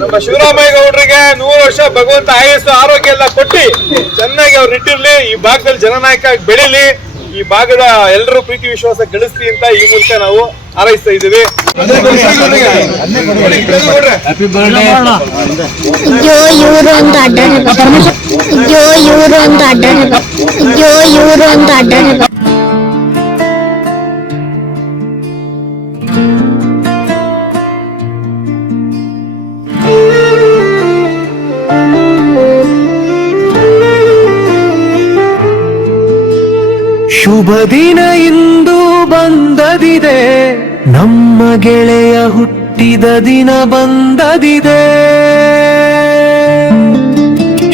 ನಮ್ಮ ಶಿವರಾಮಯ್ಯ ಗೌಡರಿಗೆ 100 ವರ್ಷ ಭಗವಂತ ಆಯಸ್ಸು ಆರೋಗ್ಯ ಎಲ್ಲ ಕೊಟ್ಟು ಚೆನ್ನಾಗಿ ಅವ್ರು ಇಟ್ಟಿರ್ಲಿ, ಈ ಭಾಗದಲ್ಲಿ ಜನನಾಯಕ ಬೆಳಿಲಿ, ಈ ಭಾಗದ ಎಲ್ಲರೂ ಪ್ರೀತಿ ವಿಶ್ವಾಸ ಗಳಿಸ್ಲಿ ಅಂತ ಈ ಮೂಲಕ ನಾವು ಹಾರೈಸ್ತಾ ಇದ್ದೀವಿ. ಶುಭ ದಿನ ಇಂದು ಬಂದದಿದೆ, ನಮ್ಮ ಗೆಳೆಯ ಹುಟ್ಟಿದ ದಿನ ಬಂದದಿದೆ.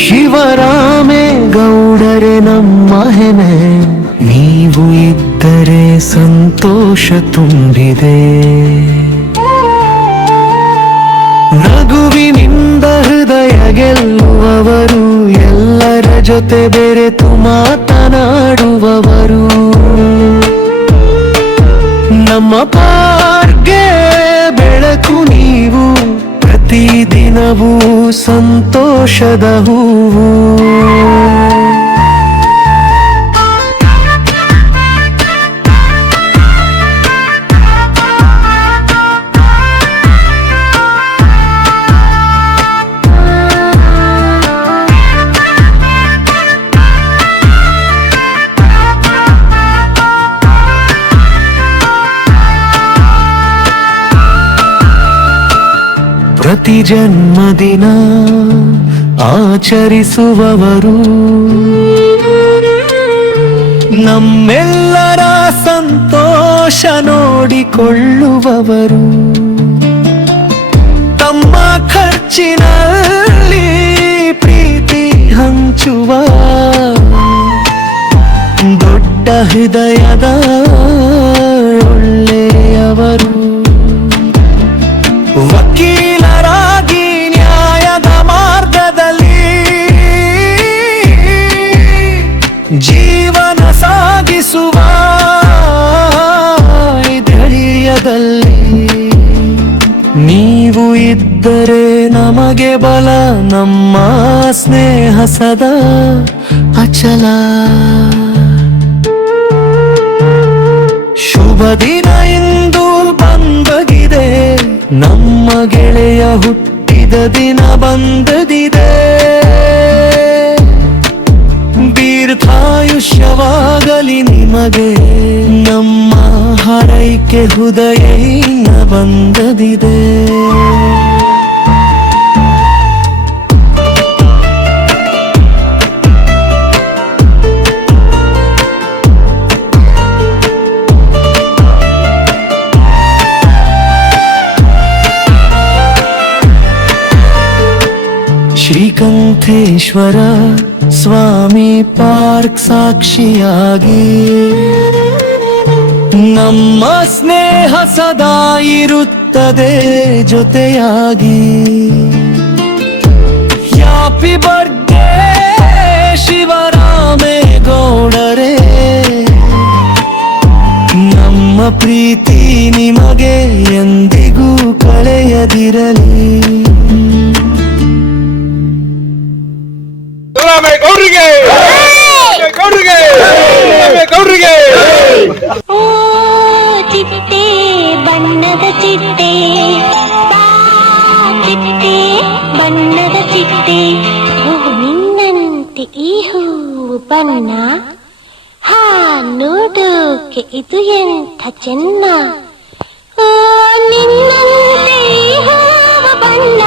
ಶಿವರಾಮೇಗೌಡರೆ ನಮ್ಮ ಹೆಣೆ, ನೀವು ಇದ್ದರೆ ಸಂತೋಷ ತುಂಬಿದೆ. ನಗುವಿನಿಂದ ಹೃದಯ ಗೆಲ್ಲುವವರು, ಎಲ್ಲರ ಜೊತೆ ಬೆರೆತು ಮಾತನಾಡುವವರು, ನಮ್ಮ ಪಾರ್ಗೆ ಬೆಳಕು ನೀವು, ಪ್ರತಿದಿನವೂ ಸಂತೋಷದ ಹೂವು. ಪ್ರತಿ ಜನ್ಮದಿನ ಆಚರಿಸುವವರು, ನಮ್ಮೆಲ್ಲರ ಸಂತೋಷ ನೋಡಿಕೊಳ್ಳುವವರು, ತಮ್ಮ ಖರ್ಚಿನಲ್ಲಿ ಪ್ರೀತಿ ಹಂಚುವ ದೊಡ್ಡ ಹೃದಯದ ಒಳ್ಳೆಯವರು, ವಕೀಲರಾಗಿ ನ್ಯಾಯದ ಮಾರ್ಗದಲ್ಲಿ ಜೀವನ ಸಾಗಿಸುವ ಧೈರ್ಯದಲ್ಲಿ ನೀವು ಇದ್ದರೆ ನಮಗೆ ಬಲ, ನಮ್ಮ ಸ್ನೇಹ ಸದಾ ಅಚಲ. ಶುಭ ದಿನ ಇಂದು ಬಂದಗಿದೆ, ನಮ್ಮ ಗೆಳೆಯ ಹುಟ್ಟಿದ ದಿನ ಬಂದದಿದೆ. ದೀರ್ಘಾಯುಷ್ಯವಾಗಲಿ ನಿಮಗೆ, ನಮ್ಮ ಹಾರೈಕೆ ಹೃದಯದಿಂದ ಬಂದದಿದೆ. ಶ್ರೀಕಂಠೇಶ್ವರ ಸ್ವಾಮಿ ಪಾರ್ಕ್ ಸಾಕ್ಷಿಯಾಗಿ, ನಮ್ಮ ಸ್ನೇಹ ಸದಾ ಇರುತ್ತದೆ ಜೊತೆಯಾಗಿ. ಹ್ಯಾಪಿ ಬರ್ತ್ಡೇ ಶಿವರಾಮೇಗೌಡರೇ, ನಮ್ಮ ಪ್ರೀತಿ ನಿಮಗೆ ಎಂದಿಗೂ ಕಳೆಯದಿರಲಿ. ಗೌಡ್ರಿಗೆ ಗೌಡ್ರಿಗೆ ಗೌಡ್ರಿಗೆ ಓ ಚಿಟ್ಟೆ ಬಣ್ಣದ ಚಿಟ್ಟೆ, ಚಿಟ್ಟೆ ಬಣ್ಣದ ಚಿಟ್ಟೆ, ನಿನ್ನಂತೆ ಈ ಹೂವು ಬಣ್ಣ, ಹಾ ನೋಡೋಕೆ ಇದು ಎಂಥ ಚೆನ್ನ. ಓ ನಿನ್ನಂತೆ ಈ ಹೂವು ಬಣ್ಣ,